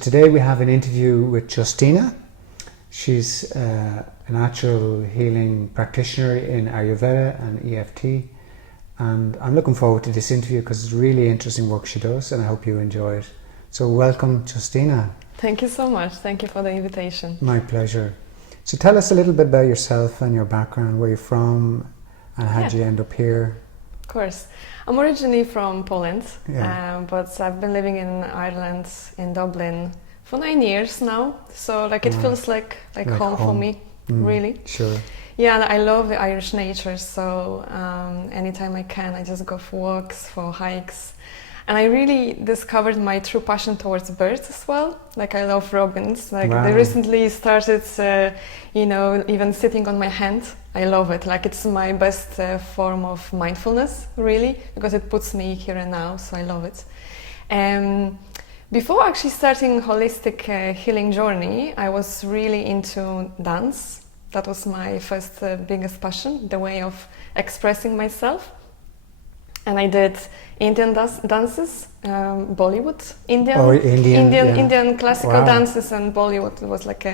Today we have an interview with Justyna. She's a natural healing practitioner in Ayurveda and EFT, and I'm looking forward to this interview because it's really interesting work she does, and I hope you enjoy it. So welcome, Justyna. Thank you so much. Thank you for the invitation. My pleasure. So tell us a little bit about yourself and your background, where you're from, and how did you end up here? Of course. I'm originally from Poland, but I've been living in Ireland, in Dublin, for 9 years now. So it feels like home for me, really. Sure. Yeah, and I love the Irish nature, so anytime I can, I just go for walks, for hikes. And I really discovered my true passion towards birds as well. I love robins. They recently started, even sitting on my hand. I love it. It's my best form of mindfulness, really, because it puts me here and now. So I love it. Before actually starting holistic healing journey, I was really into dance. That was my first biggest passion, the way of expressing myself. And I did Indian dances, Bollywood, Indian classical dances, and Bollywood. It was like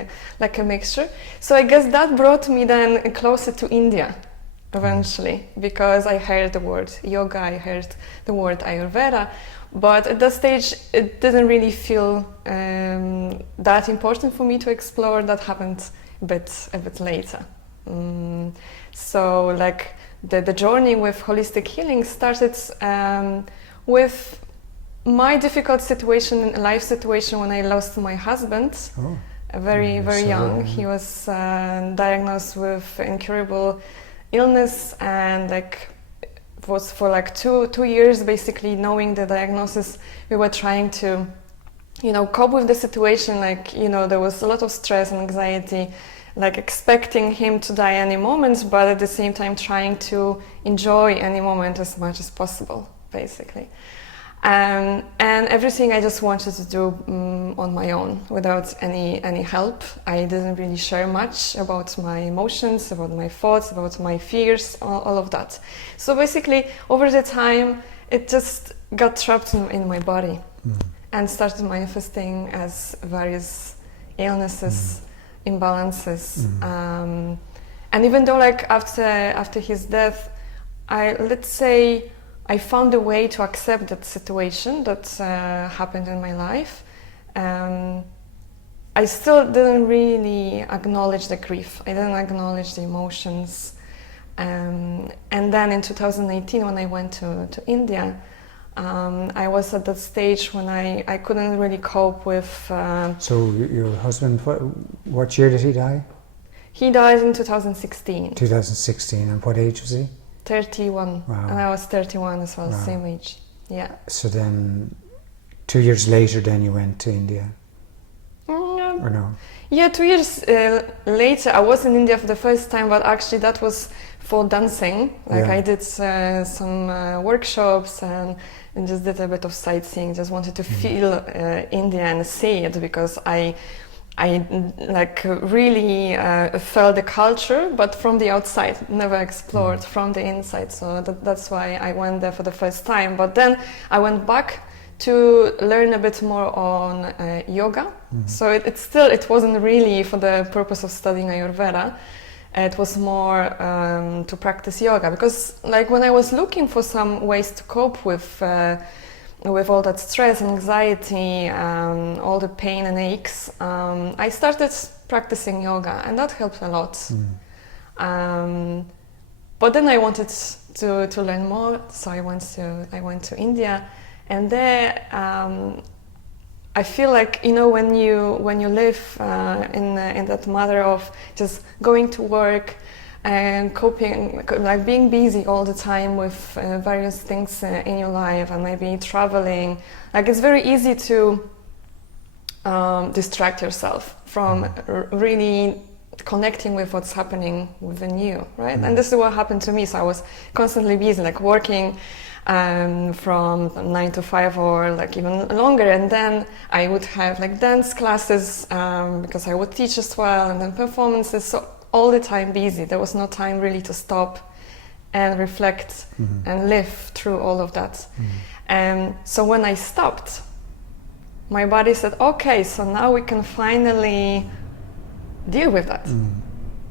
a mixture. So I guess that brought me then closer to India eventually, because I heard the word yoga, I heard the word Ayurveda, but at that stage it didn't really feel that important for me to explore. That happened a bit later. The journey with holistic healing started with my difficult life situation when I lost my husband, very young. He was diagnosed with incurable illness, and it was for 2 years basically. Knowing the diagnosis, we were trying to, cope with the situation. There was a lot of stress and anxiety. Expecting him to die any moment, but at the same time trying to enjoy any moment as much as possible, basically. And everything I just wanted to do on my own, without any help. I didn't really share much about my emotions, about my thoughts, about my fears, all of that. So basically, over the time, it just got trapped in my body and started manifesting as various illnesses, imbalances, and even though after his death, I found a way to accept that situation that happened in my life. I still didn't really acknowledge the grief. I didn't acknowledge the emotions. And then in 2018, when I went to India, I was at that stage when I couldn't really cope with... So your husband, what year did he die? He died in 2016. 2016, and what age was he? 31. Wow. And I was 31 as well, same age. Yeah. So then 2 years later then you went to India? Or no? Yeah, 2 years later I was in India for the first time, but actually that was for dancing. I did some workshops and just did a bit of sightseeing. Just wanted to feel India and see it, because I really felt the culture, but from the outside, never explored from the inside. So that's why I went there for the first time. But then I went back to learn a bit more on yoga. So it wasn't really for the purpose of studying Ayurveda. It was more to practice yoga, because when I was looking for some ways to cope with all that stress, anxiety, all the pain and aches, I started practicing yoga, and that helped a lot. But then I wanted to learn more, so I went to India, and there I feel when you live in that matter of just going to work and coping, being busy all the time with various things in your life, and maybe traveling, it's very easy to distract yourself from really connecting with what's happening within you, right? And this is what happened to me. So I was constantly busy, working from 9 to 5 or even longer, and then I would have dance classes because I would teach as well, and then performances. So all the time busy. There was no time really to stop and reflect and live through all of that. So when I stopped, my body said, okay, so now we can finally deal with that.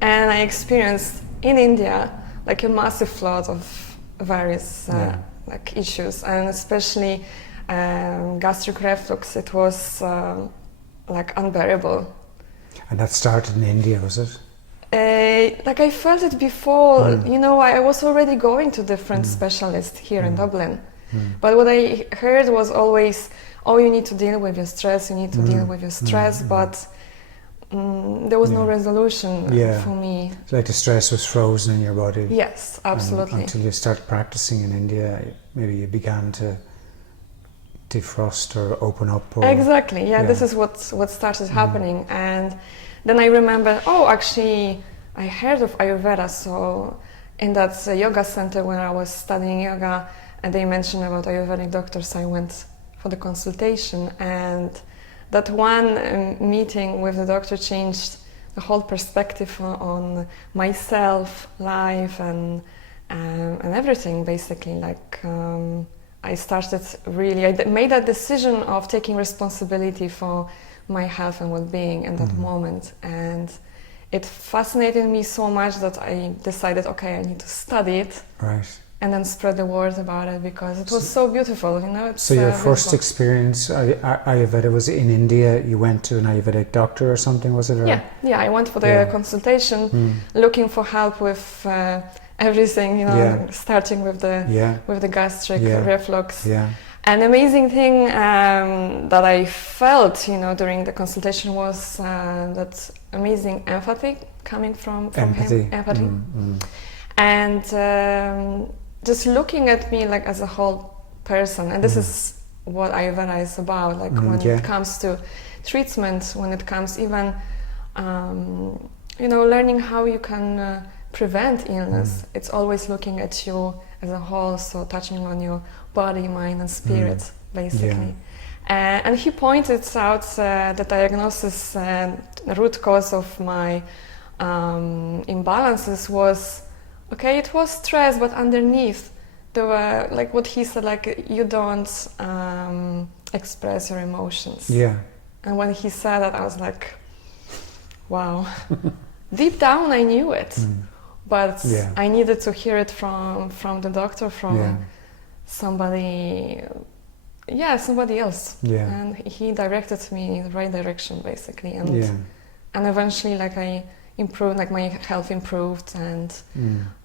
And I experienced in India like a massive flood of various like issues, and especially gastric reflux. It was like unbearable. And that started in India, was it? Like I felt it before, you know, I was already going to different specialists here in Dublin. But what I heard was always, oh, you need to deal with your stress, you need to deal with your stress, but there was no resolution for me. It's like the stress was frozen in your body. Yes, absolutely. Until you started practicing in India, maybe you began to defrost or open up. Or, exactly, this is what started happening. And then I remember, oh, actually, I heard of Ayurveda. So in that yoga center where I was studying yoga, and they mentioned about Ayurvedic doctors, I went for the consultation. And that one meeting with the doctor changed the whole perspective on myself, life, and everything, basically. Like I started really, I made that decision of taking responsibility for my health and well-being in that moment, and it fascinated me so much that I decided, okay, I need to study it, and then spread the word about it, because it was so beautiful, you know. So your first experience Ayurveda was in India. You went to an Ayurvedic doctor or something, was it? Or? Yeah, I went for the consultation, looking for help with everything, you know, starting with the gastric reflux. An amazing thing that I felt, you know, during the consultation was that amazing empathy coming from him. Empathy. And just looking at me like as a whole person. And this is what Ayurveda is about. Like when it comes to treatment, when it comes even, you know, learning how you can prevent illness. It's always looking at you as a whole, so touching on your body, mind, and spirit, basically. And he pointed out the diagnosis and root cause of my imbalances was, okay, it was stress, but underneath there were, like what he said, like you don't express your emotions. And when he said that, I was like, wow. Deep down I knew it, but I needed to hear it from the doctor, from somebody else. And he directed me in the right direction, basically. And eventually, like I improved, like my health improved, and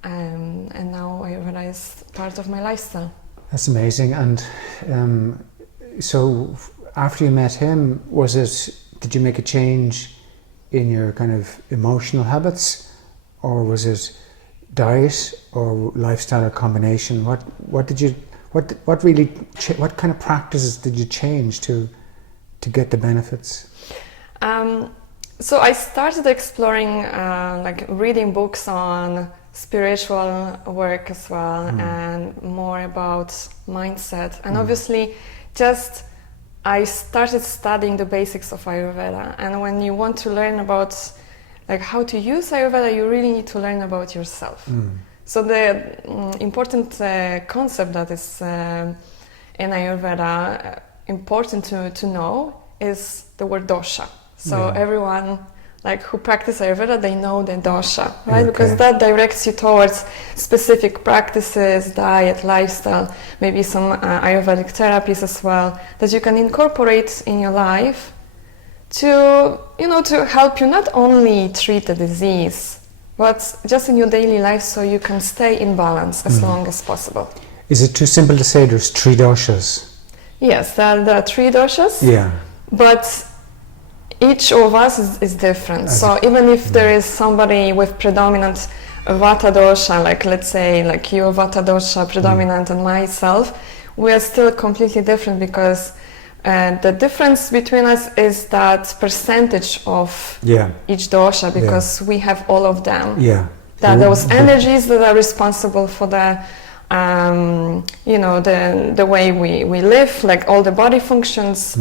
now Ayurveda is part of my lifestyle. That's amazing. And so after you met him, did you make a change in your kind of emotional habits, or was it diet or lifestyle or combination? What kind of practices did you change to get the benefits? So I started exploring, like reading books on spiritual work as well, and more about mindset. And obviously, I started studying the basics of Ayurveda. And when you want to learn about like how to use Ayurveda, you really need to learn about yourself. So the important concept that is in Ayurveda important to know is the word dosha. So everyone like who practice Ayurveda, they know the dosha, right? Because that directs you towards specific practices, diet, lifestyle, maybe some Ayurvedic therapies as well, that you can incorporate in your life to, you know, to help you not only treat the disease, but just in your daily life, so you can stay in balance as long as possible. Is it too simple to say there's 3 doshas? Yes, there are 3 doshas. But each of us is different. So even if there is somebody with predominant Vata dosha, like let's say like your Vata dosha predominant and myself, we are still completely different, because the difference between us is that percentage of each dosha, because we have all of them. Those energies that are responsible for the you know, the way we live, like all the body functions,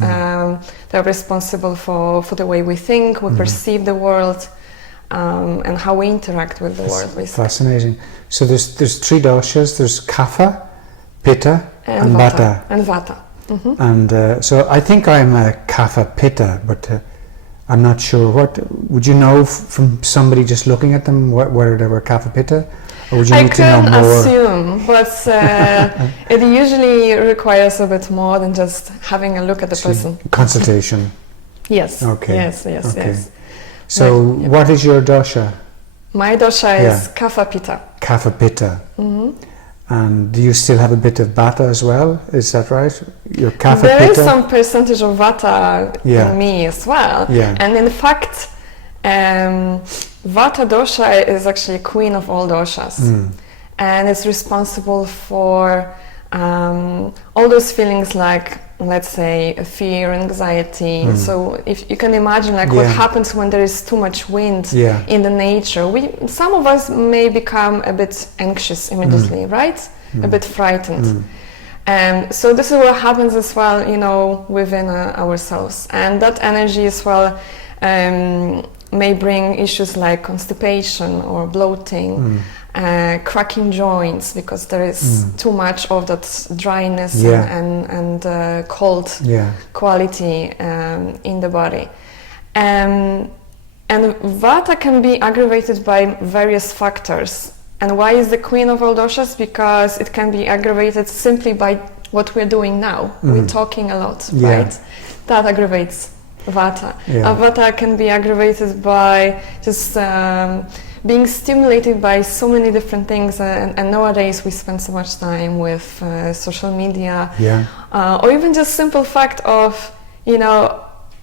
they're responsible for the way we think, we perceive the world, and how we interact with the world, basically. Fascinating. So there's 3 doshas. There's Kapha, Pitta, and Vata. And so I think I'm a Kapha Pitta, but I'm not sure. What would you know from somebody just looking at them whether they were Kapha Pitta, or would you need to know more? I can assume, but it usually requires a bit more than just having a look at the person. Consultation. Yes. Okay. Yes. So, what is your dosha? My dosha is Kapha Pitta. Kapha Pitta. And do you still have a bit of Vata as well? Is that right? Your Kapha There Pitta? is some percentage of Vata in me as well. Yeah. And in fact, Vata dosha is actually queen of all doshas. And it's responsible for all those feelings like, let's say, fear, anxiety. So if you can imagine what happens when there is too much wind in the nature. Some of us may become a bit anxious immediately, right? A bit frightened. So this is what happens as well, within ourselves. And that energy as well may bring issues like constipation or bloating, cracking joints, because there is too much of that dryness and cold quality in the body. And Vata can be aggravated by various factors. And why is the queen of all doshas? Because it can be aggravated simply by what we're doing now. We're talking a lot, right? That aggravates Vata. Vata can be aggravated by just being stimulated by so many different things, and nowadays we spend so much time with social media, or even just simple fact of,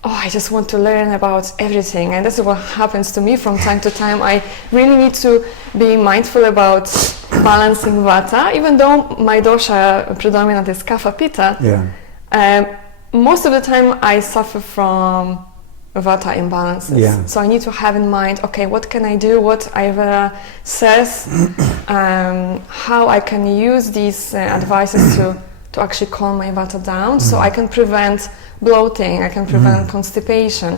I just want to learn about everything, and this is what happens to me from time to time. I really need to be mindful about balancing Vata, even though my dosha predominant is Kapha Pitta. Most of the time I suffer from Vata imbalances. So I need to have in mind, okay, what can I do, what Ayurveda says, how I can use these advices to actually calm my Vata down, so I can prevent bloating, I can prevent constipation.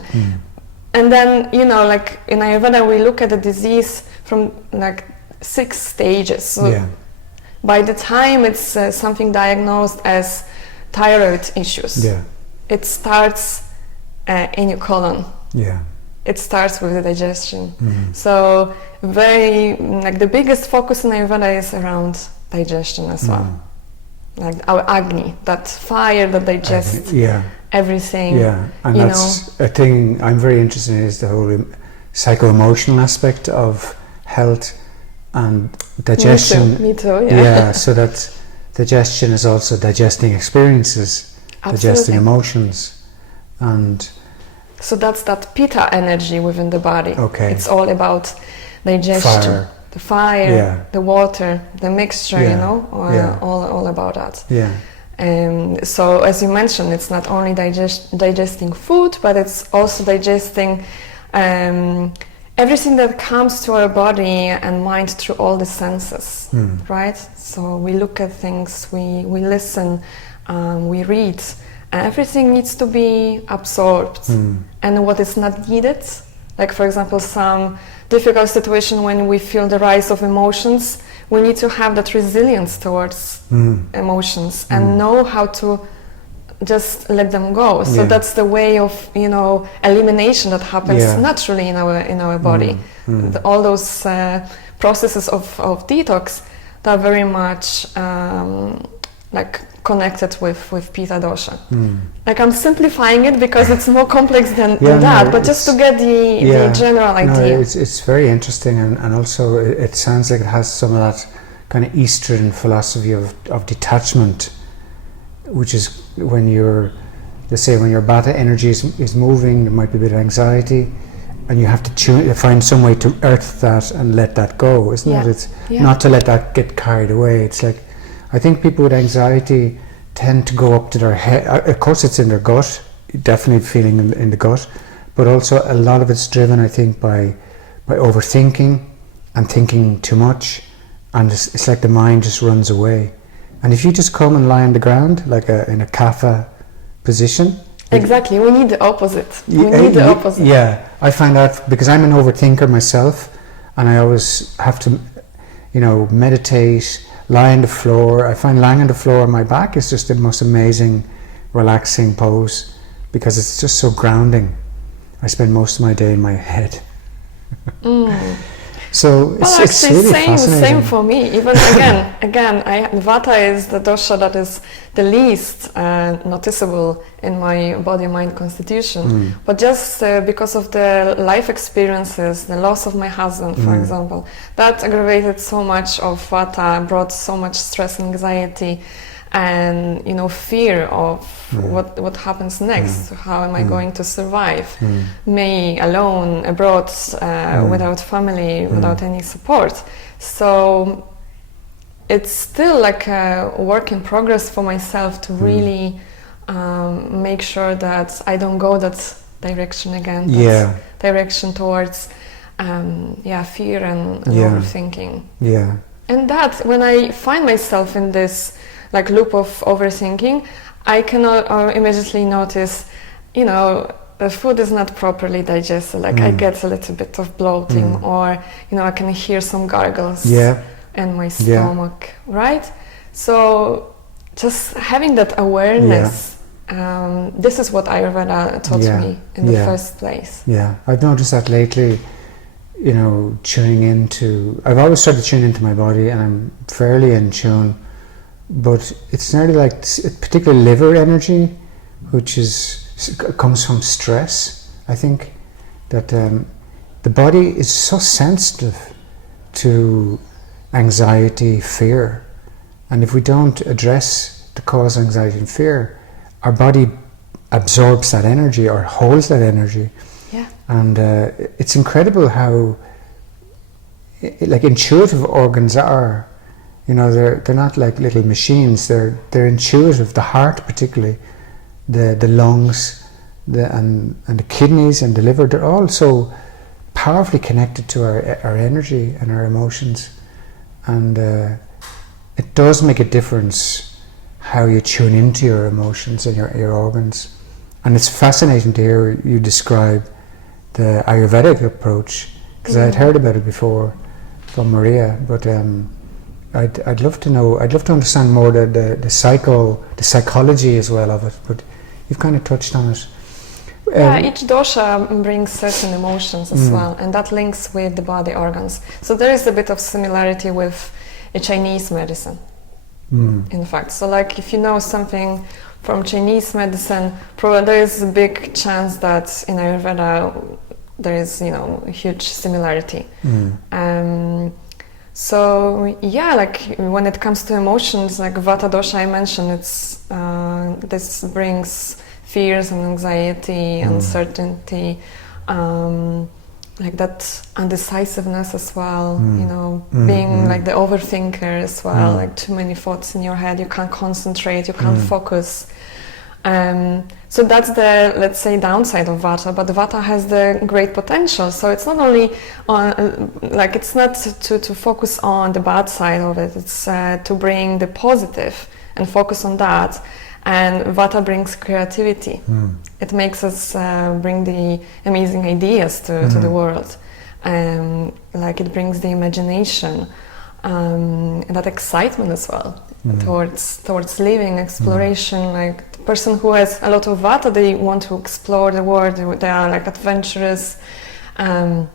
And then, in Ayurveda we look at the disease from 6 stages. So by the time it's something diagnosed as thyroid issues, it starts in your colon. It starts with the digestion. So the biggest focus in Ayurveda is around digestion as well. Like our Agni, that fire that digests everything. And that's a thing I'm very interested in, is the whole psycho-emotional aspect of health and digestion. Me too. So that digestion is also digesting experiences, digesting emotions, and so that's that Pitta energy within the body. It's all about digestion, the fire, the water, the mixture, all about that. So as you mentioned, it's not only digesting food, but it's also digesting everything that comes to our body and mind through all the senses, right? So we look at things, we listen, we read, and everything needs to be absorbed. And what is not needed, like for example some difficult situation when we feel the rise of emotions, we need to have that resilience towards emotions and know how to just let them go. So that's the way of elimination that happens naturally in our body. All those processes of detox that are very much connected with Pitta dosha. I'm simplifying it because it's more complex than that, but just to get the general idea. It's very interesting, and also it sounds like it has some of that kind of Eastern philosophy of detachment, which is when your Vata energy is moving, there might be a bit of anxiety, and you have to find some way to earth that and let that go, isn't it? It's not to let that get carried away. It's like, I think people with anxiety tend to go up to their head. Of course it's in their gut, definitely feeling in the gut, but also a lot of it's driven, I think, by overthinking and thinking too much, and it's like the mind just runs away. And if you just come and lie on the ground, in a Kapha position. Exactly, we need the opposite. Yeah, I find that because I'm an overthinker myself, and I always have to, meditate, lie on the floor. I find lying on the floor on my back is just the most amazing relaxing pose because it's just so grounding. I spend most of my day in my head. So it's really fascinating. Same for me. Even again, Vata is the dosha that is the least noticeable in my body-mind constitution. But just because of the life experiences, the loss of my husband, for example, that aggravated so much of Vata, brought so much stress and anxiety, and fear of what happens next. How am I going to survive? Me alone abroad, without family, without any support. So it's still like a work in progress for myself to really make sure that I don't go that direction again. Direction towards fear and overthinking. And that when I find myself in this like loop of overthinking, I cannot immediately notice, the food is not properly digested. Like I get a little bit of bloating, or I can hear some gargles in my stomach, right? So just having that awareness, this is what Ayurveda taught me in the first place. I've noticed that lately. Tuning into. I've always tried to tune into my body, and I'm fairly in tune. But it's nearly like particular liver energy, which comes from stress. I think that the body is so sensitive to anxiety, fear, and if we don't address the cause of anxiety and fear, our body absorbs that energy or holds that energy. And it's incredible how like intuitive organs are. They're not like little machines. They're intuitive. The heart, particularly, the lungs, and the kidneys and the liver. They're all so powerfully connected to our energy and our emotions, and it does make a difference how you tune into your emotions and your organs. And it's fascinating to hear you describe the Ayurvedic approach, because I had heard about it before from Maria, but. I'd love to know. I'd love to understand more the psychology as well of it. But you've kind of touched on it. Each dosha brings certain emotions as well, and that links with the body organs. So there is a bit of similarity with a Chinese medicine, in fact. So like if you know something from Chinese medicine, probably there is a big chance that in Ayurveda there is a huge similarity. So like when it comes to emotions, like Vata dosha I mentioned, it's this brings fears and anxiety, uncertainty, like that undecisiveness as well. Being like the overthinker as well, like too many thoughts in your head, you can't concentrate, you can't focus. So that's the, let's say, downside of Vata, but Vata has the great potential. So it's not only on, like it's not to focus on the bad side of it, it's to bring the positive and focus on that. And Vata brings creativity. It makes us bring the amazing ideas to the world. Like it brings the imagination, and that excitement as well towards living, exploration. Like the person who has a lot of Vata, they want to explore the world. They are like adventurous, and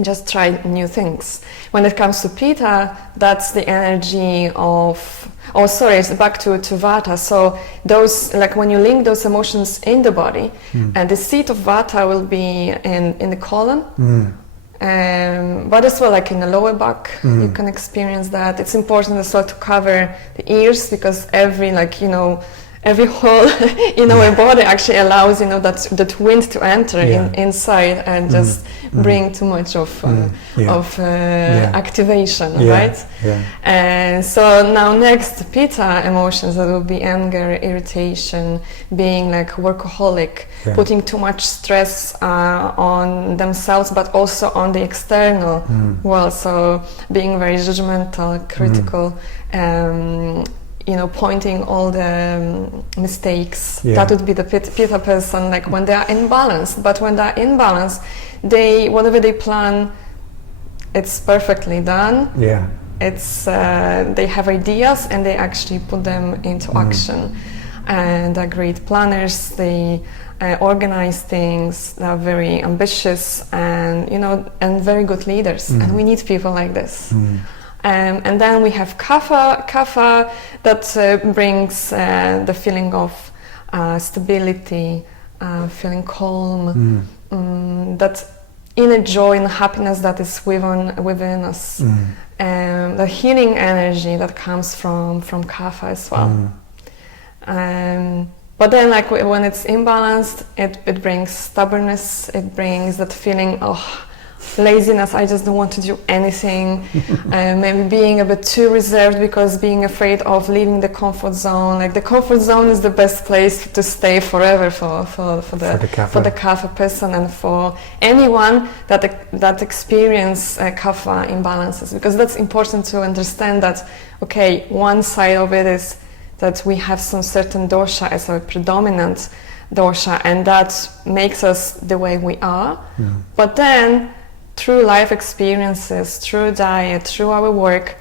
just try new things. When it comes to Pitta, that's the energy of. Oh, sorry, it's back to Vata. So those, like when you link those emotions in the body, and the seat of Vata will be in the colon, but as well like in the lower back, you can experience that. It's important as well to cover the ears, because every every hole in our body actually allows that wind to enter inside and just bring too much of activation, right? And so now next Pitta emotions, that will be anger, irritation, being like workaholic, putting too much stress on themselves but also on the external world, so being very judgmental, critical, pointing all the mistakes. That would be the Pitta person, like when they are in balance. But when they're in balance, whatever they plan, it's perfectly done. It's they have ideas and they actually put them into action. and they're great planners. They organize things. They're very ambitious and and very good leaders. And we need people like this. And then we have kapha that brings the feeling of stability, feeling calm, that inner joy and happiness that is within us, the healing energy that comes from kapha as well. But then, like when it's imbalanced, it brings stubbornness. It brings that feeling of laziness. I just don't want to do anything. Maybe being a bit too reserved because being afraid of leaving the comfort zone. Like the comfort zone is the best place to stay forever for the kapha person and for anyone that experience kapha imbalances, because that's important to understand that. Okay, one side of it is that we have some certain dosha as our predominant dosha, and that makes us the way we are. But then, through life experiences, through diet, through our work,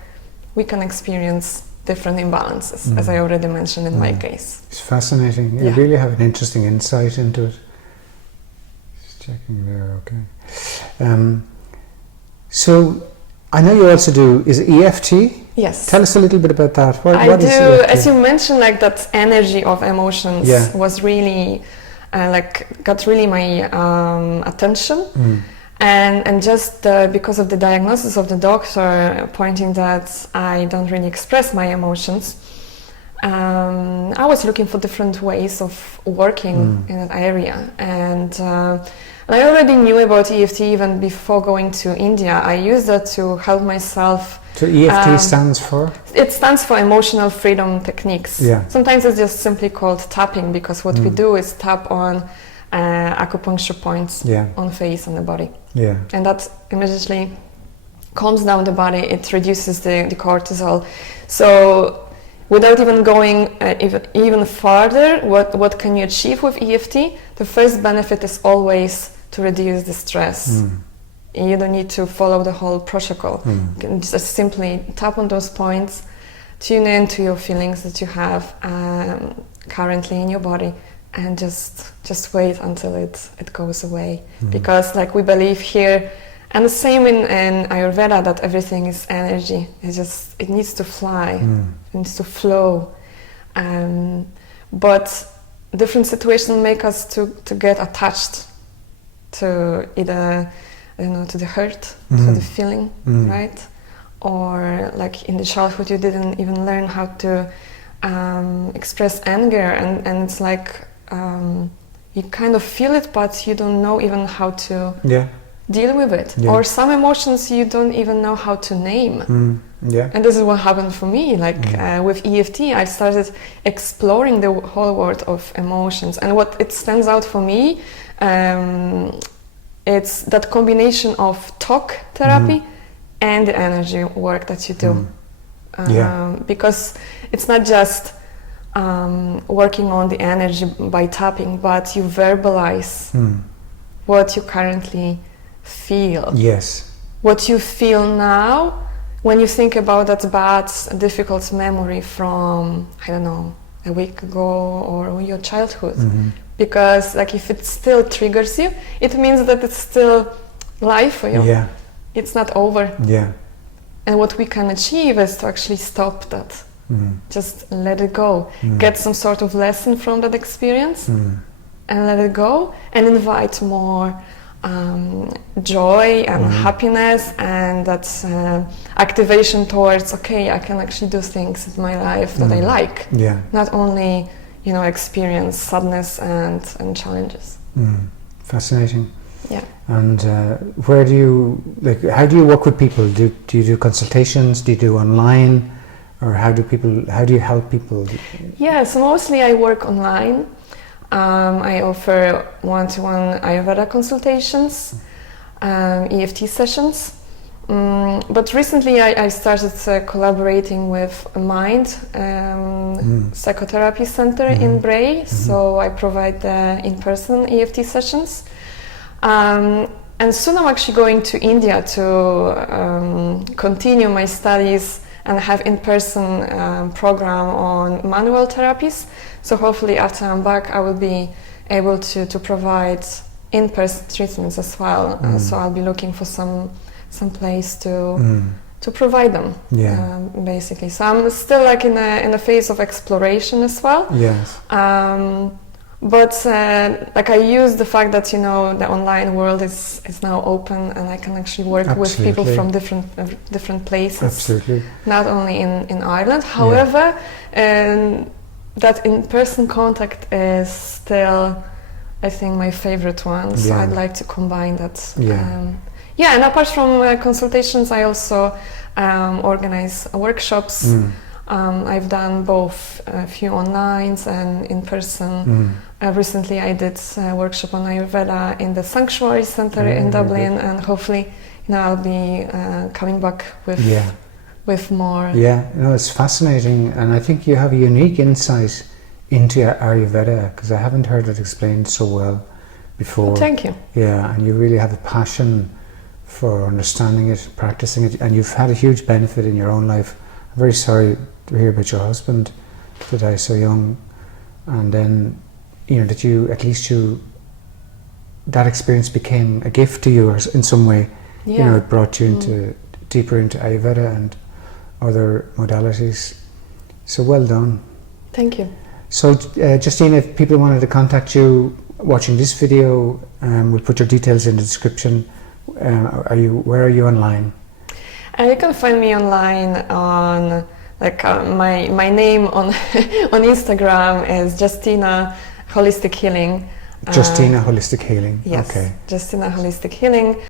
we can experience different imbalances, as I already mentioned in my case. It's fascinating. You really have an interesting insight into it. Just checking there, okay. So, I know you also do, is it EFT? Yes. Tell us a little bit about that. What is EFT? As you mentioned, like that energy of emotions was really, got really my attention. And just because of the diagnosis of the doctor pointing that I don't really express my emotions, I was looking for different ways of working in that area. And I already knew about EFT even before going to India. I used that to help myself. So EFT stands for? It stands for Emotional Freedom Techniques. Yeah. Sometimes it's just simply called tapping, because what we do is tap on acupuncture points on the face and the body. Yeah. And that immediately calms down the body. It reduces the cortisol. So without even going even farther, what can you achieve with EFT? The first benefit is always to reduce the stress. You don't need to follow the whole protocol. You can just simply tap on those points, tune in to your feelings that you have currently in your body, and just wait until it goes away. Because like we believe here, and the same in Ayurveda, that everything is energy. It needs to fly, it needs to flow. But different situations make us to get attached to either to the hurt, to the feeling, right? Or like in the childhood you didn't even learn how to express anger, and it's like you kind of feel it, but you don't know even how to deal with it. Or some emotions you don't even know how to name. And this is what happened for me. Like with EFT, I started exploring the whole world of emotions, and what it stands out for me, it's that combination of talk therapy and the energy work that you do. Because it's not just working on the energy by tapping, but you verbalize what you currently feel. Yes. What you feel now when you think about that bad, difficult memory from, I don't know, a week ago or your childhood. Because like if it still triggers you, it means that it's still live for you. It's not over. And what we can achieve is to actually stop that. Just let it go. Get some sort of lesson from that experience and let it go, and invite more joy and happiness, and that activation towards, okay, I can actually do things in my life that I like. Not only experience sadness and challenges. Fascinating. And where do you how do you work with people? Do you do consultations? Do you do online? Or how do you help people? So mostly I work online. I offer one-to-one Ayurveda consultations, EFT sessions. But recently I started collaborating with a Mind Psychotherapy Center in Bray. So I provide the in-person EFT sessions. And soon I'm actually going to India to continue my studies and have in-person program on manual therapies. So hopefully after I'm back, I will be able to provide in-person treatments as well. So I'll be looking for some place to provide them, basically. So I'm still like in a phase of exploration as well. Yes. But like I use the fact that, you know, the online world is now open, and I can actually work with people from different places. Absolutely. Not only in Ireland. However, that in-person contact is still, I think, my favorite one. So I'd like to combine that. And apart from consultations, I also organize workshops. I've done both a few onlines and in person. Recently I did a workshop on Ayurveda in the Sanctuary Center in Dublin, and hopefully, you know, I'll be coming back with more. Yeah, you know, it's fascinating, and I think you have a unique insight into Ayurveda, because I haven't heard it explained so well before. Oh, thank you. Yeah, and you really have a passion for understanding it, practicing it, and you've had a huge benefit in your own life. I'm very sorry to hear about your husband to die so young, and then, you know, that you, at least that experience became a gift to you, or in some way, you know, it brought you deeper into Ayurveda and other modalities. So well done. Thank you. So Justyna, if people wanted to contact you watching this video, we'll put your details in the description. Where are you online? You can find me online on my name on on Instagram is Justyna Holistic Healing. Justyna Holistic Healing. Yes. Okay. Justyna Holistic Healing.